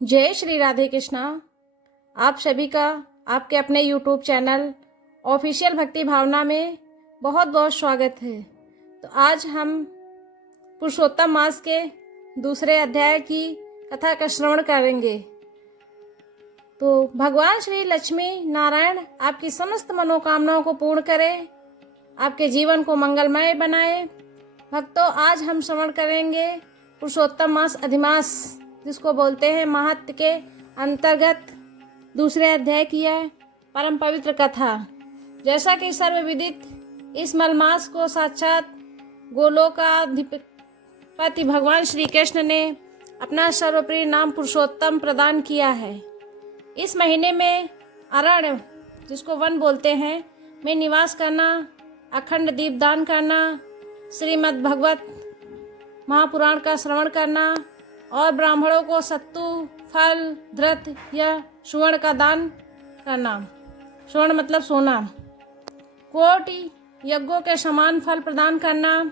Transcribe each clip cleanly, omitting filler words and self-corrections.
जय श्री राधे कृष्णा। आप सभी का आपके अपने YouTube चैनल ऑफिशियल भक्ति भावना में बहुत बहुत स्वागत है। तो आज हम पुरुषोत्तम मास के दूसरे अध्याय की कथा का श्रवण करेंगे। तो भगवान श्री लक्ष्मी नारायण आपकी समस्त मनोकामनाओं को पूर्ण करें, आपके जीवन को मंगलमय बनाए। भक्तों, आज हम श्रवण करेंगे पुरुषोत्तम मास अधिमास, जिसको बोलते हैं महत्व के अंतर्गत दूसरे अध्याय की है परम पवित्र कथा। जैसा कि सर्वविदित इस मलमास को साक्षात गोलोकाधिपति भगवान श्री कृष्ण ने अपना सर्वप्रिय नाम पुरुषोत्तम प्रदान किया है। इस महीने में अरण्य, जिसको वन बोलते हैं, में निवास करना, अखंड दीपदान करना, श्रीमद् भगवत महापुराण का श्रवण करना और ब्राह्मणों को सत्तू, फल, धृत या सुवर्ण का दान करना। सुवर्ण मतलब सोना। कोटि यज्ञों के समान फल प्रदान करना।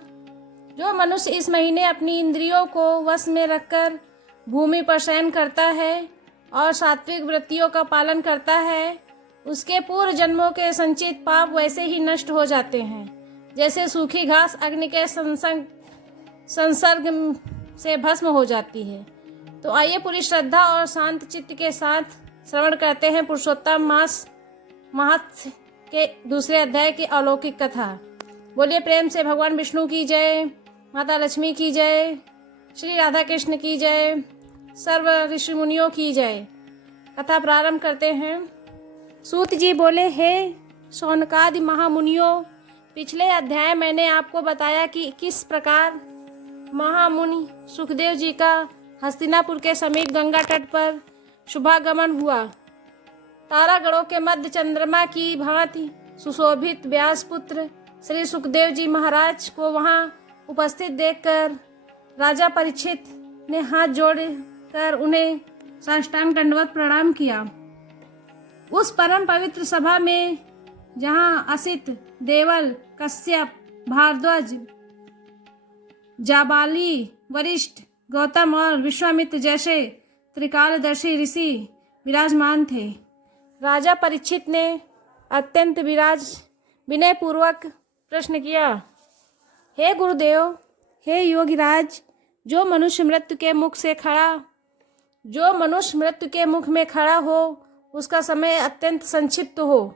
जो मनुष्य इस महीने अपनी इंद्रियों को वश में रखकर भूमि पर शयन करता है और सात्विक वृत्तियों का पालन करता है, उसके पूर्व जन्मों के संचित पाप वैसे ही नष्ट हो जाते हैं जैसे सूखी घास अग्नि के संसर्ग से भस्म हो जाती है। तो आइए पूरी श्रद्धा और शांत चित्त के साथ श्रवण करते हैं पुरुषोत्तम मास महत्व के दूसरे अध्याय की अलौकिक कथा। बोलिए प्रेम से भगवान विष्णु की जय, माता लक्ष्मी की जय, श्री राधा कृष्ण की जय, सर्व ऋषि मुनियों की जय। कथा प्रारंभ करते हैं। सूत जी बोले, हे शौनकादि महामुनियों, पिछले अध्याय मैंने आपको बताया कि किस प्रकार महामुनि सुखदेव जी का हस्तिनापुर के समीप गंगा तट पर शुभागमन हुआ। तारागढ़ों के मध्य चंद्रमा की भांति सुशोभित व्यासपुत्र श्री सुखदेव जी महाराज को वहां उपस्थित देखकर राजा परीक्षित ने हाथ जोड़कर उन्हें साष्टांग दंडवत प्रणाम किया। उस परम पवित्र सभा में जहां असित, देवल, कश्यप, भारद्वाज, जाबाली, वरिष्ठ, गौतम और विश्वामित्र जैसे त्रिकालदर्शी ऋषि विराजमान थे, राजा परीक्षित ने अत्यंत विनय पूर्वक प्रश्न किया, हे गुरुदेव, हे योगीराज, जो मनुष्य मृत्यु के मुख में खड़ा हो उसका समय अत्यंत संक्षिप्त हो,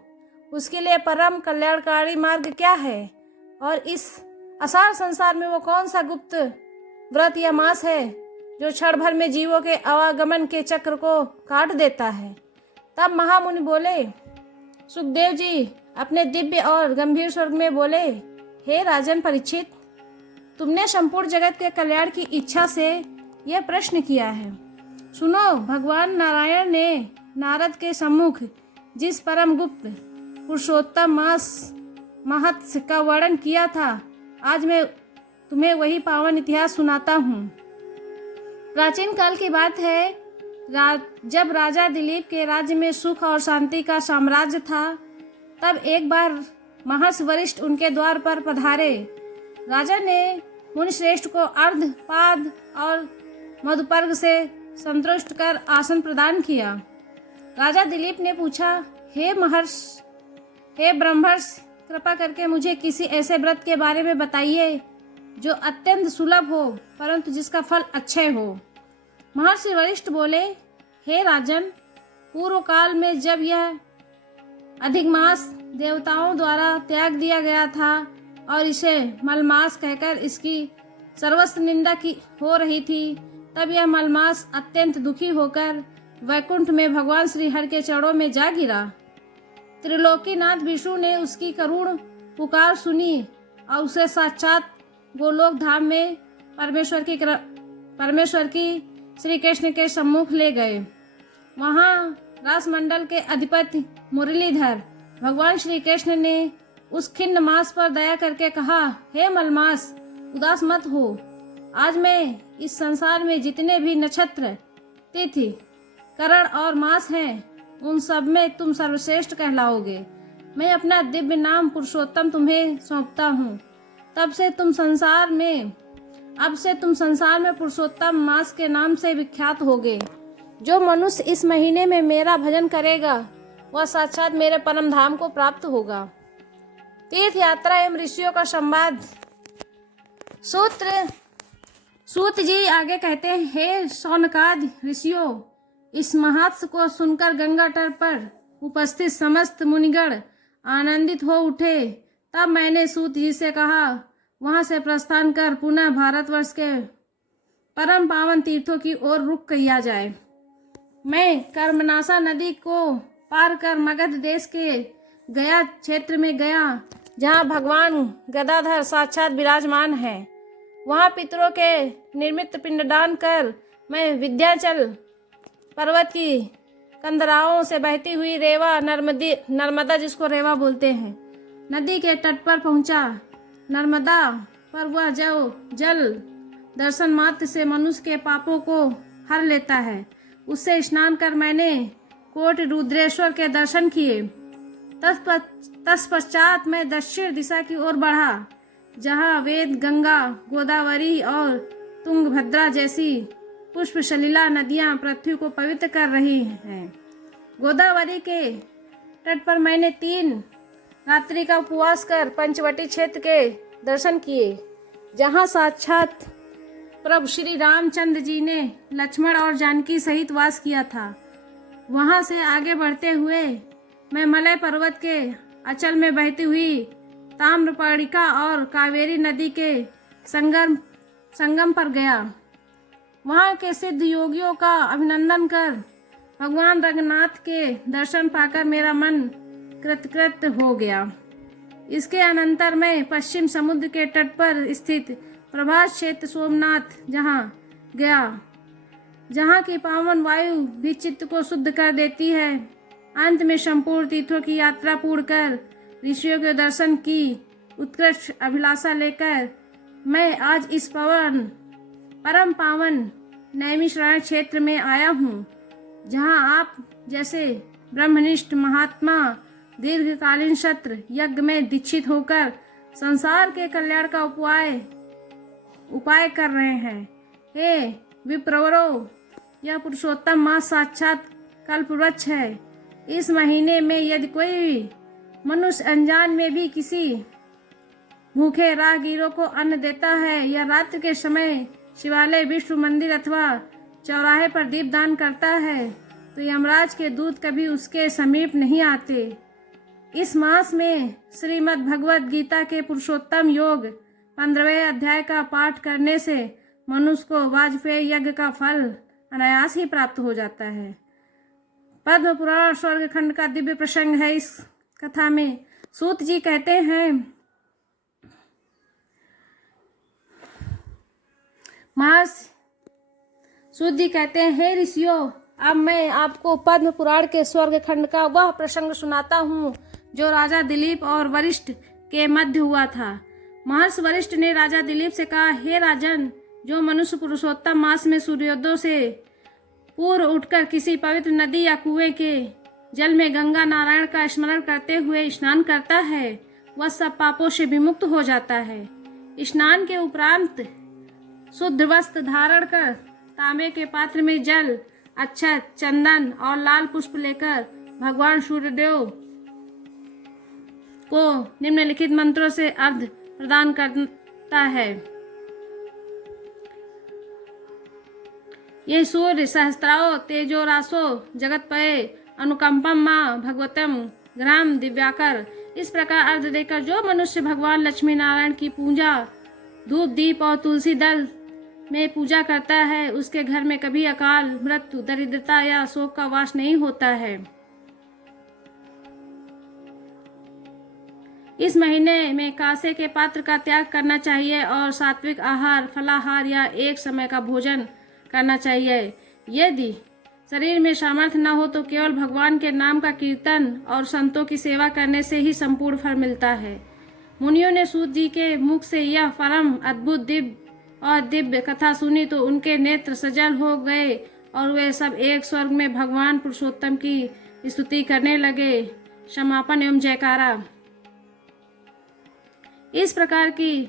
उसके लिए परम कल्याणकारी मार्ग क्या है? और इस असार संसार में वो कौन सा गुप्त व्रत या मास है जो क्षण भर में जीवों के आवागमन के चक्र को काट देता है? तब महामुनि बोले, सुखदेव जी अपने दिव्य और गंभीर स्वर में बोले, हे राजन परीक्षित, तुमने संपूर्ण जगत के कल्याण की इच्छा से यह प्रश्न किया है। सुनो, भगवान नारायण ने नारद के सम्मुख जिस परम गुप्त पुरुषोत्तम मास महत्व का वर्णन किया था, आज मैं तुम्हें वही पावन इतिहास सुनाता हूँ। प्राचीन काल की बात है, जब राजा दिलीप के राज्य में सुख और शांति का साम्राज्य था, तब एक बार महर्षि वरिष्ठ उनके द्वार पर पधारे। राजा ने मुनिश्रेष्ठ को अर्घ, पाद और मधुपर्क से संतुष्ट कर आसन प्रदान किया। राजा दिलीप ने पूछा, हे महर्षि, हे ब्रह्मर्षि, कृपा करके मुझे किसी ऐसे व्रत के बारे में बताइए जो अत्यंत सुलभ हो परंतु जिसका फल अक्षय हो। महर्षि वरिष्ठ बोले, हे राजन, पूर्व काल में जब यह अधिक मास देवताओं द्वारा त्याग दिया गया था और इसे मलमास कहकर इसकी सर्वस्व निंदा की हो रही थी, तब यह मलमास अत्यंत दुखी होकर वैकुंठ में भगवान श्री हरि के चरणों में जा गिरा। त्रिलोकीनाथ विष्णु ने उसकी करुण पुकार सुनी और उसे साक्षात गोलोक धाम में परमेश्वर की श्री कृष्ण के सम्मुख ले गए। वहां रासमंडल के अधिपति मुरलीधर भगवान श्री कृष्ण ने उस खिन्न मास पर दया करके कहा, हे मलमास, उदास मत हो। आज मैं इस संसार में जितने भी नक्षत्र, तिथि, करण और मास हैं, उन सब में तुम सर्वश्रेष्ठ कहलाओगे। मैं अपना दिव्य नाम पुरुषोत्तम तुम्हें सौंपता हूँ। अब से तुम संसार में पुरुषोत्तम मास के नाम से विख्यात होगे। जो मनुष्य इस महीने में मेरा भजन करेगा वह साक्षात मेरे परम धाम को प्राप्त होगा। तीर्थ यात्रा एवं ऋषियों का संवाद। सूत जी आगे कहते हैं, हे शौनकादि ऋषियों, इस महात्स्य को सुनकर गंगा तट पर उपस्थित समस्त मुनिगण आनंदित हो उठे। तब मैंने सूत जी से कहा, वहां से प्रस्थान कर पुनः भारतवर्ष के परम पावन तीर्थों की ओर रुख किया जाए। मैं कर्मनाशा नदी को पार कर मगध देश के गया क्षेत्र में गया, जहाँ भगवान गदाधर साक्षात विराजमान है। वहाँ पितरों के निर्मित पिंडदान कर मैं विंध्याचल पर्वत की कंदराओं से बहती हुई रेवा नर्मदा जिसको रेवा बोलते हैं नदी के तट पर पहुंचा। नर्मदा पर वह जल दर्शन मात्र से मनुष्य के पापों को हर लेता है। उससे स्नान कर मैंने कोटि रुद्रेश्वर के दर्शन किए। तत्पश्चात मैं दक्षिण दिशा की ओर बढ़ा, जहाँ वेद, गंगा, गोदावरी और तुंगभद्रा जैसी पुष्प सलिला नदियाँ पृथ्वी को पवित्र कर रही हैं। गोदावरी के तट पर मैंने 3 रात्रि का उपवास कर पंचवटी क्षेत्र के दर्शन किए, जहाँ साक्षात प्रभु श्री रामचंद्र जी ने लक्ष्मण और जानकी सहित वास किया था। वहाँ से आगे बढ़ते हुए मैं मलय पर्वत के अचल में बहती हुई ताम्रपर्णिका और कावेरी नदी के संगम पर गया। वहाँ के सिद्ध योगियों का अभिनंदन कर भगवान रंगनाथ के दर्शन पाकर मेरा मन कृतकृत हो गया। इसके अनंतर मैं पश्चिम समुद्र के तट पर स्थित प्रभास क्षेत्र सोमनाथ गया, जहाँ की पावन वायु भी चित्त को शुद्ध कर देती है। अंत में संपूर्ण तीर्थों की यात्रा पूर्ण कर ऋषियों के दर्शन की उत्कृष्ट अभिलाषा लेकर मैं आज इस परम पावन नैमिषारण्य क्षेत्र में आया हूँ, जहाँ आप जैसे ब्रह्मनिष्ठ महात्मा दीर्घकालीन सत्र यज्ञ में दीक्षित होकर संसार के कल्याण का उपाय कर रहे हैं। हे विप्रवरों, यह पुरुषोत्तम मास साक्षात कल्पवृक्ष है। इस महीने में यदि कोई मनुष्य अनजान में भी किसी भूखे राहगीरों को अन्न देता है या रात्रि के समय शिवालय, विष्णु मंदिर अथवा चौराहे पर दीपदान करता है, तो यमराज के दूत कभी उसके समीप नहीं आते। इस मास में श्रीमद् भगवद गीता के पुरुषोत्तम योग 15वें अध्याय का पाठ करने से मनुष्य को वाजपेयी यज्ञ का फल अनायास ही प्राप्त हो जाता है। पद्म पुराण स्वर्ग खंड का दिव्य प्रसंग है। इस कथा में सूत जी कहते हैं, सूत जी कहते हैं, हे ऋषियों, अब मैं आपको पद्म पुराण के स्वर्ग खंड का वह प्रसंग सुनाता हूँ जो राजा दिलीप और वरिष्ठ के मध्य हुआ था। महर्षि वरिष्ठ ने राजा दिलीप से कहा, हे राजन, जो मनुष्य पुरुषोत्तम मास में सूर्योदय से पूर्व उठकर किसी पवित्र नदी या कुएं के जल में गंगा नारायण का स्मरण करते हुए स्नान करता है, वह सब पापों से विमुक्त हो जाता है। स्नान के उपरांत शुद्ध वस्त्र धारण कर तांबे के पात्र में जल, अक्षत, चंदन और लाल पुष्प लेकर भगवान सूर्यदेव को निम्नलिखित मंत्रों से अर्घ्य प्रदान करता है। ये सूर्य सहस्त्राओ तेजो रासो जगतपये अनुकंपम माँ भगवतम ग्राम दिव्याकर। इस प्रकार अर्घ्य देकर जो मनुष्य भगवान लक्ष्मी नारायण की पूजा धूप, दीप और तुलसी दल में पूजा करता है, उसके घर में कभी अकाल, मृत्यु, दरिद्रता या शोक का वास नहीं होता है। इस महीने में कांसे के पात्र का त्याग करना चाहिए और सात्विक आहार, फलाहार या एक समय का भोजन करना चाहिए। यदि शरीर में सामर्थ्य न हो तो केवल भगवान के नाम का कीर्तन और संतों की सेवा करने से ही संपूर्ण फल मिलता है। मुनियों ने सूत जी के मुख से यह परम अद्भुत दिव्य कथा सुनी तो उनके नेत्र सजल हो गए और वे सब एक स्वर्ग में भगवान पुरुषोत्तम की स्तुति करने लगे। समापन एवं जयकारा। इस प्रकार की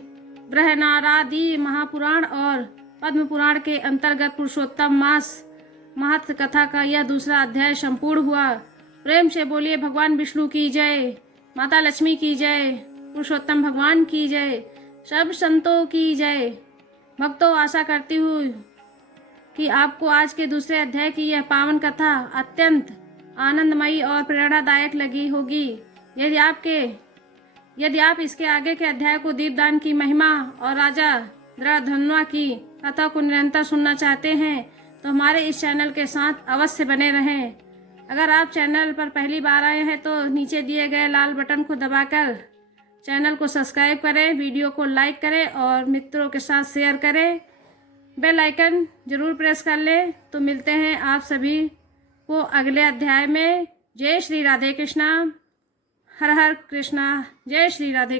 बृहनारादि महापुराण और पद्म पुराण के अंतर्गत पुरुषोत्तम मास महत्व कथा का यह दूसरा अध्याय संपूर्ण हुआ। प्रेम से बोलिए भगवान विष्णु की जय, माता लक्ष्मी की जय, पुरुषोत्तम भगवान की जय, सब संतों की जय। भक्तों, आशा करती हूँ कि आपको आज के दूसरे अध्याय की यह पावन कथा अत्यंत आनंदमयी और प्रेरणादायक लगी होगी। यदि आप इसके आगे के अध्याय को दीपदान की महिमा और राजा द्रधन्वा की कथा को निरंतर सुनना चाहते हैं तो हमारे इस चैनल के साथ अवश्य बने रहें। अगर आप चैनल पर पहली बार आए हैं तो नीचे दिए गए लाल बटन को दबाकर चैनल को सब्सक्राइब करें, वीडियो को लाइक करें और मित्रों के साथ शेयर करें। बेल आइकन जरूर प्रेस कर लें। तो मिलते हैं आप सभी को अगले अध्याय में। जय श्री राधे कृष्णा। हर हर कृष्णा। जय श्री राधे।